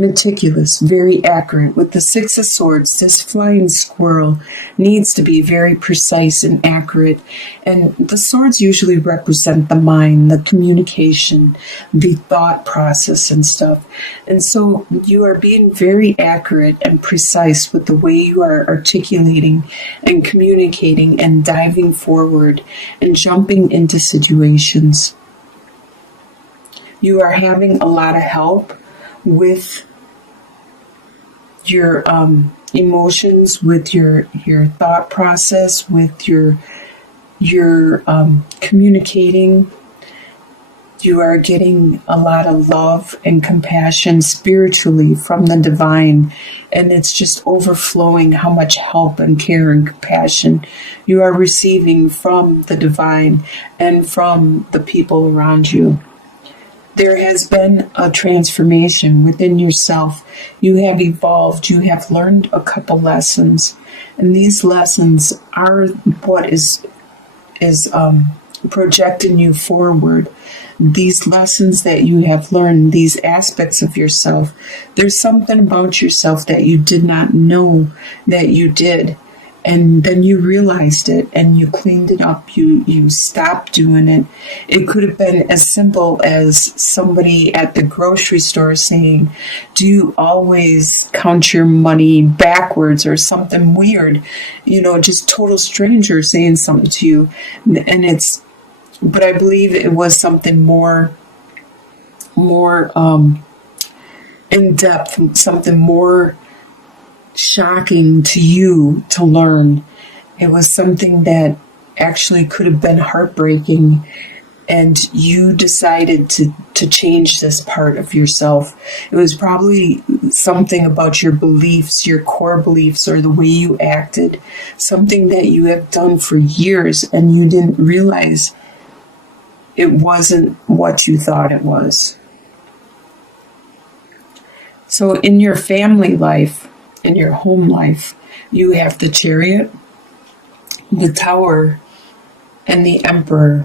meticulous, very accurate. With the Six of Swords, this flying squirrel needs to be very precise and accurate. And the swords usually represent the mind, the communication, the thought process and stuff. And so you are being very accurate and precise with the way you are articulating and communicating and diving forward and jumping into situations. You are having a lot of help with your emotions, with your thought process, with your communicating. You are getting a lot of love and compassion spiritually from the divine, and it's just overflowing how much help and care and compassion you are receiving from the divine and from the people around you. There has been a transformation within yourself. You have evolved. You have learned a couple lessons, and these lessons are what is projecting you forward. These lessons that you have learned, these aspects of yourself, there's something about yourself that you did not know that you did. And then you realized it and you cleaned it up. You stopped doing it. It could have been as simple as somebody at the grocery store saying, "Do you always count your money backwards?" or something weird. Just total stranger saying something to you. But I believe it was something more in depth, something more shocking to you to learn. It was something that actually could have been heartbreaking, and you decided to change this part of yourself. It was probably something about your beliefs, your core beliefs, or the way you acted, something that you have done for years and you didn't realize it wasn't what you thought it was. So in your family life, in your home life, you have the Chariot, the Tower, and the Emperor.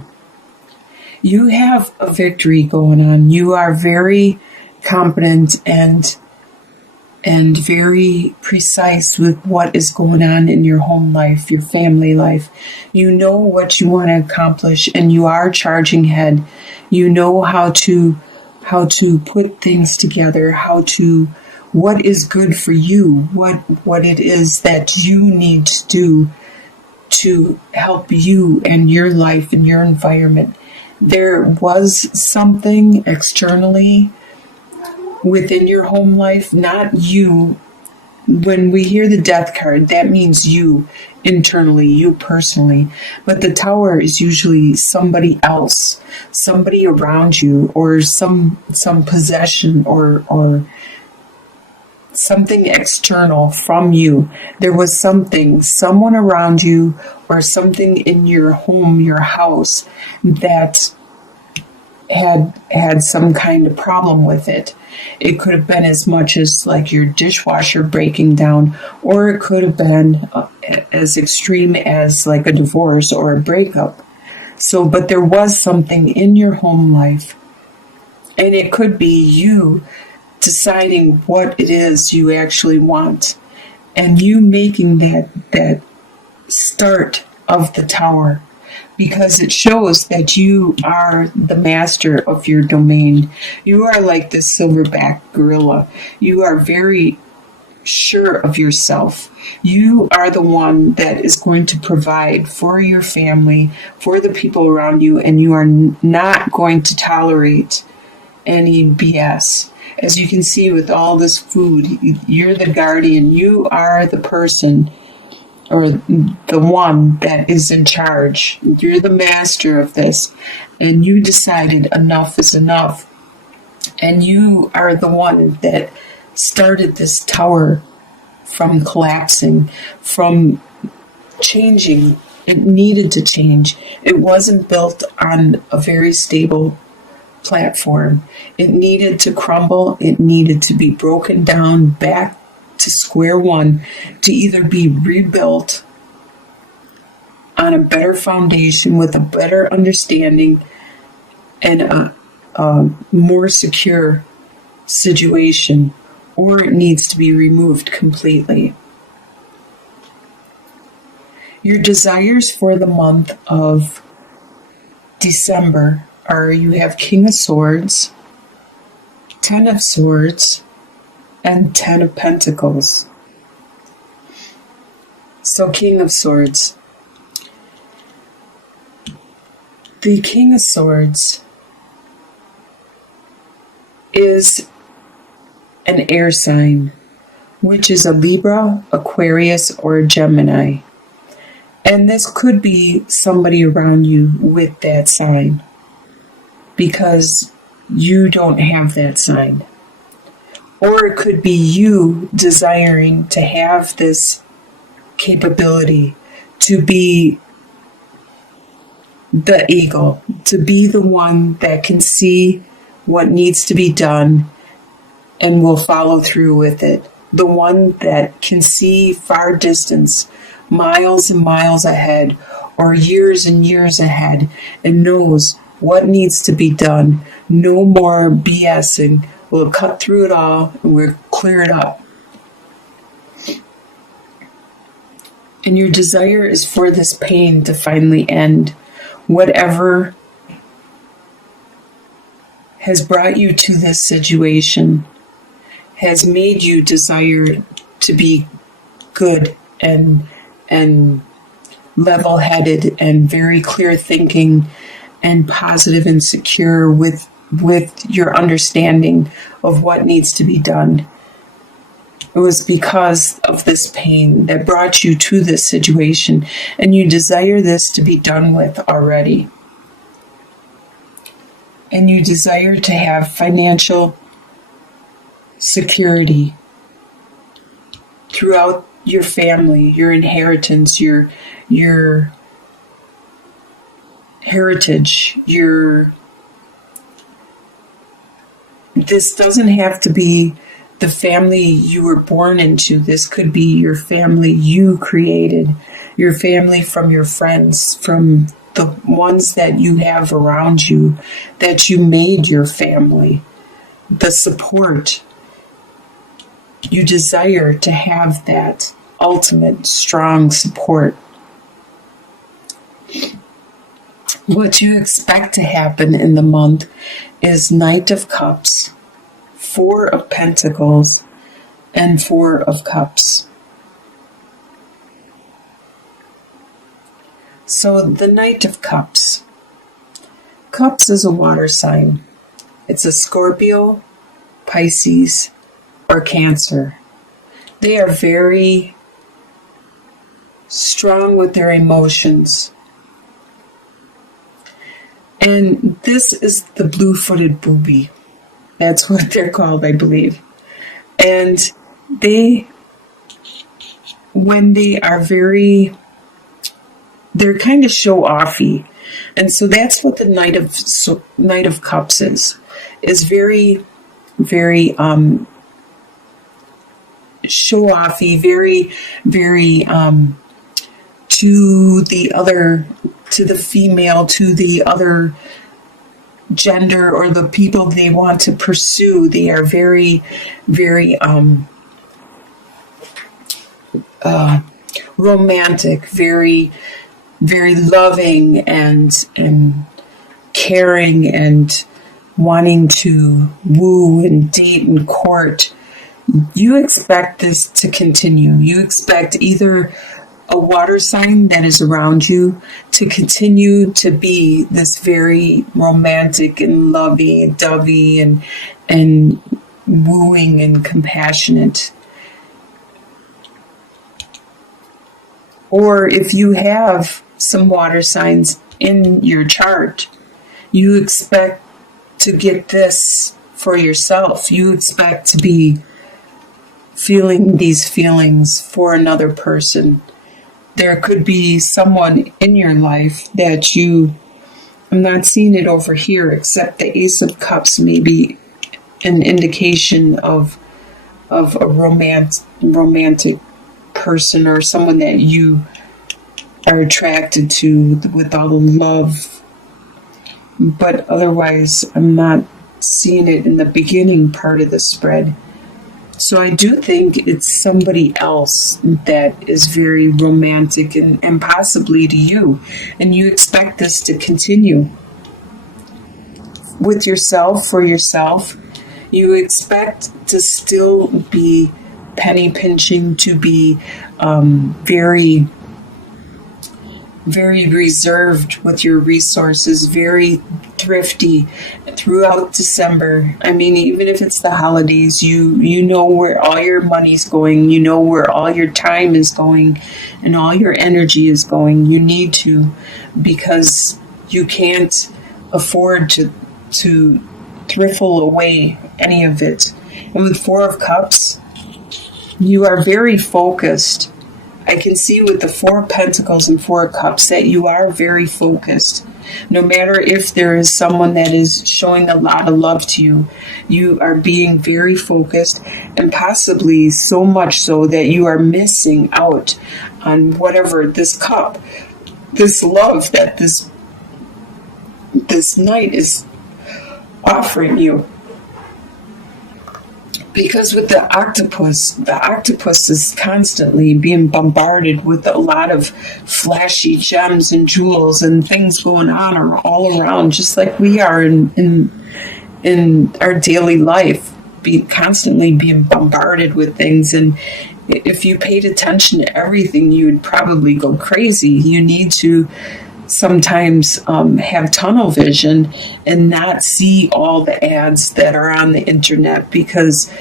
You have a victory going on. You are very competent and very precise with what is going on in your home life, your family life. You know what you want to accomplish, and you are charging ahead. You know how to put things together, what is good for you, what it is that you need to do to help you and your life and your environment. There was something externally within your home life, not you. When we hear the Death card, that means you internally, you personally. But the Tower is usually somebody else, somebody around you, or some possession or something external from you. There was someone around you, or something in your home, your house, that had some kind of problem with it. It could have been as much as like your dishwasher breaking down, or it could have been as extreme as like a divorce or a breakup. But there was something in your home life, and it could be you deciding what it is you actually want, and you making that start of the Tower, because it shows that you are the master of your domain. You are like this silverback gorilla. You are very sure of yourself. You are the one that is going to provide for your family, for the people around you, and you are not going to tolerate any BS. As you can see with all this food, you're the guardian. You are the person, or the one that is in charge. You're the master of this, and you decided enough is enough. And you are the one that started this Tower from collapsing, from changing. It needed to change. It wasn't built on a very stable platform. It needed to crumble. It needed to be broken down back to square one, to either be rebuilt on a better foundation with a better understanding and a more secure situation, or it needs to be removed completely. Your desires for the month of December are, you have King of Swords, 10 of Swords, and 10 of Pentacles. So King of Swords. The King of Swords is an air sign, which is a Libra, Aquarius, or a Gemini. And this could be somebody around you with that sign, because you don't have that sign. Or it could be you desiring to have this capability to be the eagle, to be the one that can see what needs to be done and will follow through with it. The one that can see far distance, miles and miles ahead, or years and years ahead, and knows what needs to be done. No more BSing. We'll cut through it all and we'll clear it up. And your desire is for this pain to finally end. Whatever has brought you to this situation has made you desire to be good and level-headed and very clear thinking and positive and secure with your understanding of what needs to be done. It was because of this pain that brought you to this situation, and you desire this to be done with already. And you desire to have financial security throughout your family, your inheritance, your heritage, this doesn't have to be the family you were born into. This could be your family you created, your family from your friends, from the ones that you have around you, that you made your family, the support. You desire to have that ultimate strong support. What you expect to happen in the month is Knight of Cups, 4 of Pentacles, and 4 of Cups. So the Knight of Cups. Cups is a water sign. It's a Scorpio, Pisces, or Cancer. They are very strong with their emotions. And this is the blue-footed booby. That's what they're called, I believe. And when they are they're kind of show-offy. And so that's what the Knight of Cups is very, very show-offy, very, very to the female, to the other gender or the people they want to pursue. They are very, very romantic, very, very loving and caring and wanting to woo and date and court. You expect this to continue. You expect either a water sign that is around you to continue to be this very romantic and lovey-dovey and wooing and compassionate. Or if you have some water signs in your chart, you expect to get this for yourself. You expect to be feeling these feelings for another person. There could be someone in your life that I'm not seeing it over here, except the Ace of Cups may be an indication of a romantic person or someone that you are attracted to with all the love. But otherwise, I'm not seeing it in the beginning part of the spread. So I do think it's somebody else that is very romantic and possibly to you. And you expect this to continue with yourself, for yourself. You expect to still be penny pinching, to be very, very reserved with your resources, very thrifty throughout December. I mean, even if it's the holidays, you know where all your money's going, you know where all your time is going and all your energy is going. You need to, because you can't afford to thriffle away any of it. And with Four of Cups, you are very focused. I can see with the Four of Pentacles and Four of Cups that you are very focused. No matter if there is someone that is showing a lot of love to you, you are being very focused, and possibly so much so that you are missing out on whatever this cup, this love that this knight is offering you. Because with the octopus is constantly being bombarded with a lot of flashy gems and jewels and things going on all around, just like we are in our daily life, constantly being bombarded with things. And if you paid attention to everything, you would probably go crazy. You need to sometimes have tunnel vision and not see all the ads that are on the internet, because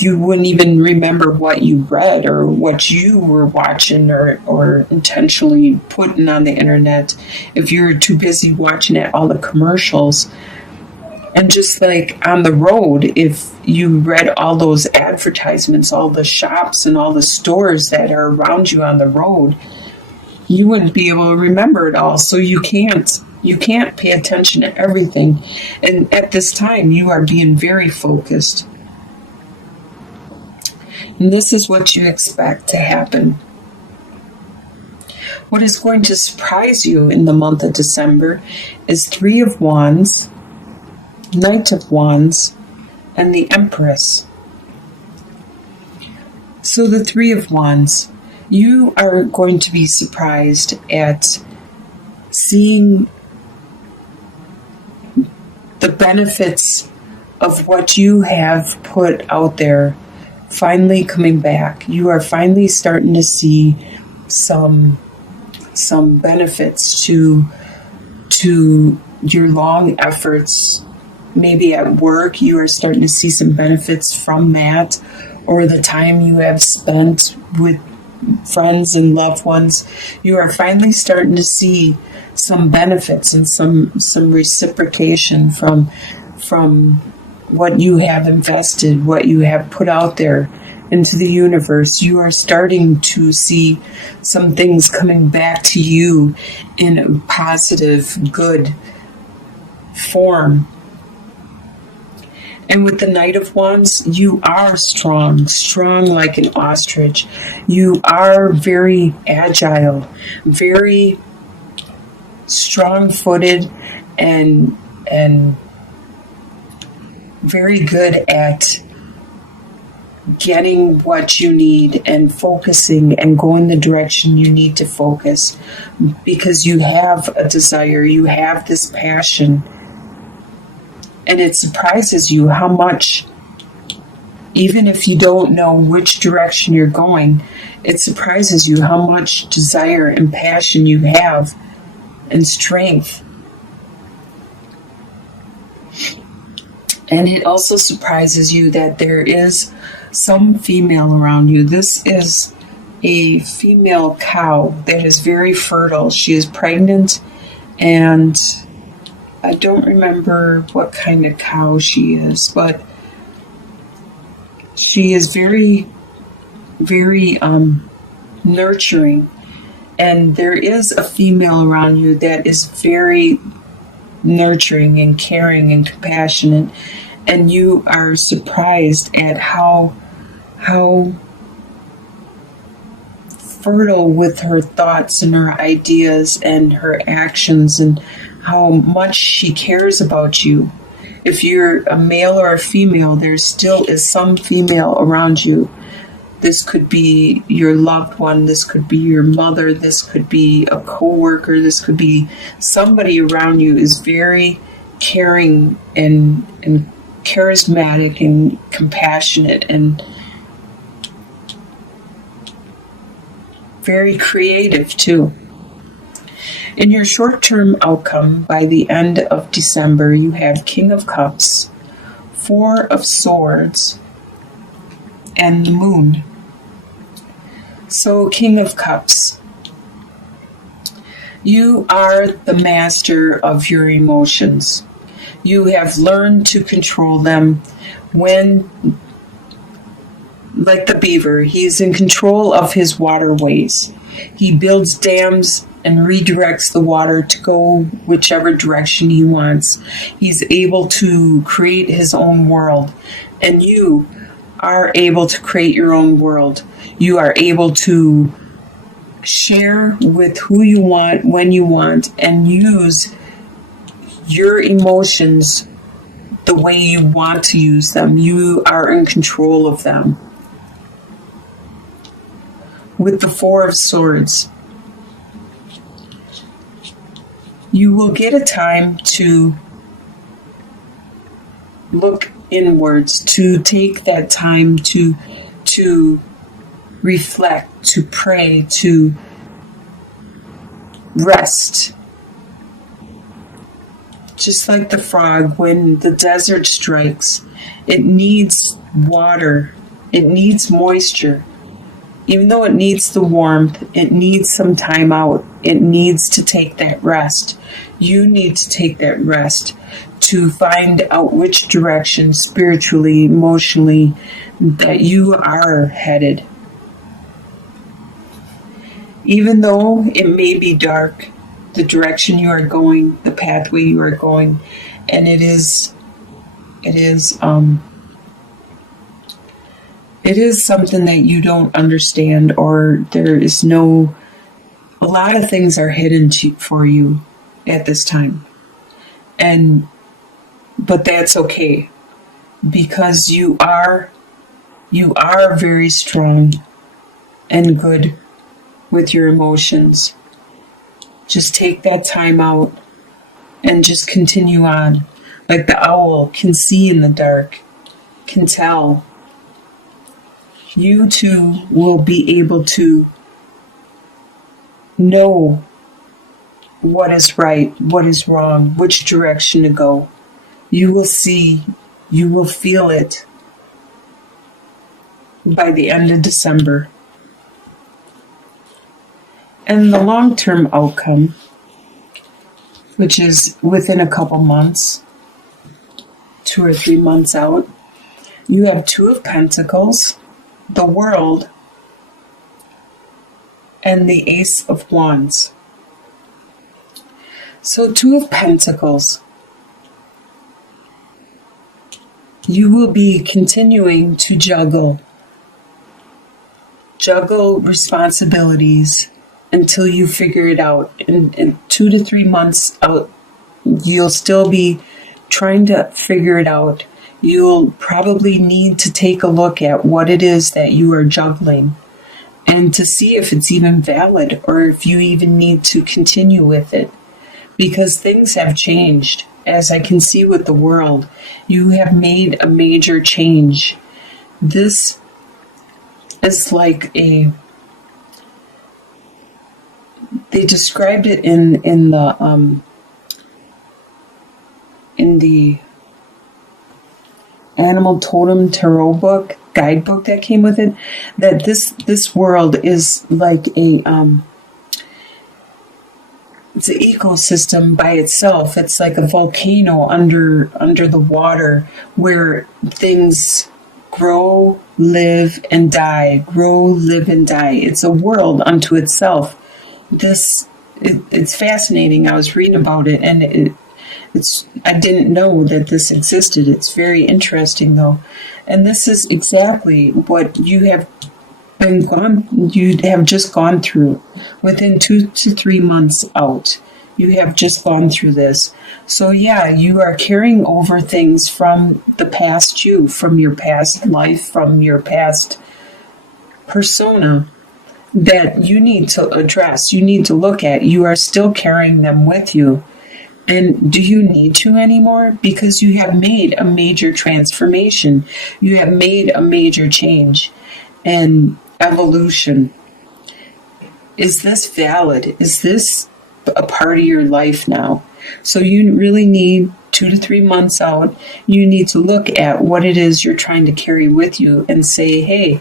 you wouldn't even remember what you read or what you were watching or intentionally putting on the internet if you're too busy watching all the commercials. And just like on the road, if you read all those advertisements, all the shops and all the stores that are around you on the road, you wouldn't be able to remember it all. So you can't pay attention to everything. And at this time, you are being very focused. And this is what you expect to happen. What is going to surprise you in the month of December is Three of Wands, Knight of Wands, and the Empress. So the Three of Wands, you are going to be surprised at seeing the benefits of what you have put out there finally coming back. You are finally starting to see some benefits to your long efforts. Maybe at work, you are starting to see some benefits from that, or the time you have spent with friends and loved ones. You are finally starting to see some benefits and some reciprocation from what you have invested, what you have put out there into the universe. You are starting to see some things coming back to you in a positive, good form. And with the Knight of Wands, you are strong like an ostrich. You are very agile, very strong-footed, and very good at getting what you need and focusing and going the direction you need to focus, because you have a desire, you have this passion. And it surprises you how much, even if you don't know which direction you're going, it surprises you how much desire and passion you have and strength. And it also surprises you that there is some female around you. This is a female cow that is very fertile. She is pregnant, and I don't remember what kind of cow she is, but she is very, very nurturing. And there is a female around you that is very nurturing and caring and compassionate. And you are surprised at how fertile with her thoughts and her ideas and her actions, and how much she cares about you. if you're a male or a female, there still is some female around you. This could be your loved one, this could be your mother, this could be a coworker, this could be somebody around you is very caring and charismatic and compassionate and very creative too. In your short-term outcome, by the end of December, you have King of Cups, Four of Swords, and the Moon. So, King of Cups, you are the master of your emotions. You have learned to control them when, like the beaver, he's in control of his waterways. He builds dams and redirects the water to go whichever direction he wants. He's able to create his own world. And you are able to create your own world. You are able to share with who you want, when you want, and use your emotions the way you want to use them. You are in control of them. With the Four of Swords, you will get a time to look inwards, to take that time to reflect, to pray, to rest. Just like the frog, when the desert strikes, it needs water, it needs moisture. Even though it needs the warmth, it needs some time out. It needs to take that rest. You need to take that rest to find out which direction, spiritually, emotionally, that you are headed. Even though it may be dark, the direction you are going, the pathway you are going, and it is something that you don't understand, or there is a lot of things are hidden for you at this time. But that's okay, because you are very strong and good with your emotions. Just take that time out and just continue on. Like the owl can see in the dark, can tell. You too will be able to know what is right, what is wrong, which direction to go. You will see, you will feel it by the end of December. And the long-term outcome, which is within a couple months, 2 or 3 months out, you have Two of Pentacles, the World, and the Ace of Wands. So Two of Pentacles, you will be continuing to juggle responsibilities until you figure it out. In 2 to 3 months out, you'll still be trying to figure it out. You'll probably need to take a look at what it is that you are juggling and to see if it's even valid or if you even need to continue with it. Because things have changed. As I can see with the World, you have made a major change. This is like they described it in the Animal Totem Tarot book, guidebook that came with it, that this world is like it's an ecosystem by itself. It's like a volcano under the water where things grow, live, and die. Grow, live, and die. It's a world unto itself. It's fascinating. I was reading about it, and I didn't know that this existed. It's very interesting, though. And this is exactly what you have just gone through within 2 to 3 months out. You have just gone through this. So yeah, you are carrying over things from the past you, from your past life, from your past persona that you need to address, you need to look at. You are still carrying them with you. And do you need to anymore? Because you have made a major transformation. You have made a major change and evolution. Is this valid? Is this a part of your life now? So you really need 2 to 3 months out. You need to look at what it is you're trying to carry with you and say, hey,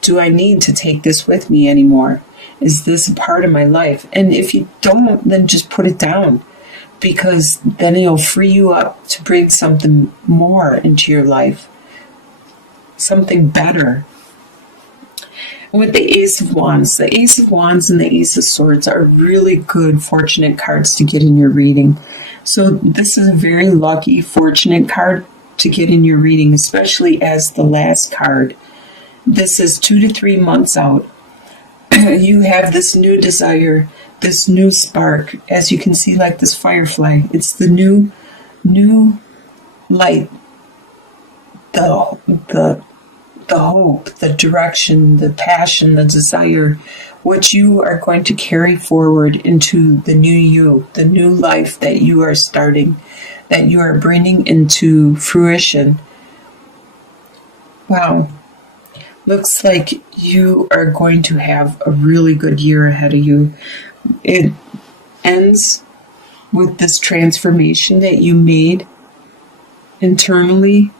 do I need to take this with me anymore? Is this a part of my life? And if you don't, then just put it down, because then it'll free you up to bring something more into your life, something better. With the Ace of Wands, the Ace of Wands and the Ace of Swords are really good fortunate cards to get in your reading. So this is a very lucky, fortunate card to get in your reading, especially as the last card. This is 2 to 3 months out. You have this new desire, this new spark. As you can see, like this firefly, it's the new light, the hope, the direction, the passion, the desire, what you are going to carry forward into the new you, the new life that you are starting, that you are bringing into fruition. Wow. Looks like you are going to have a really good year ahead of you. It ends with this transformation that you made internally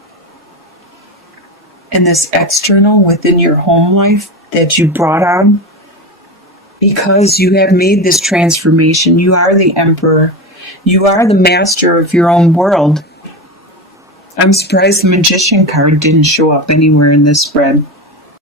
and this external within your home life that you brought on, because you have made this transformation. You are the emperor. You are the master of your own world. I'm surprised the Magician card didn't show up anywhere in this spread.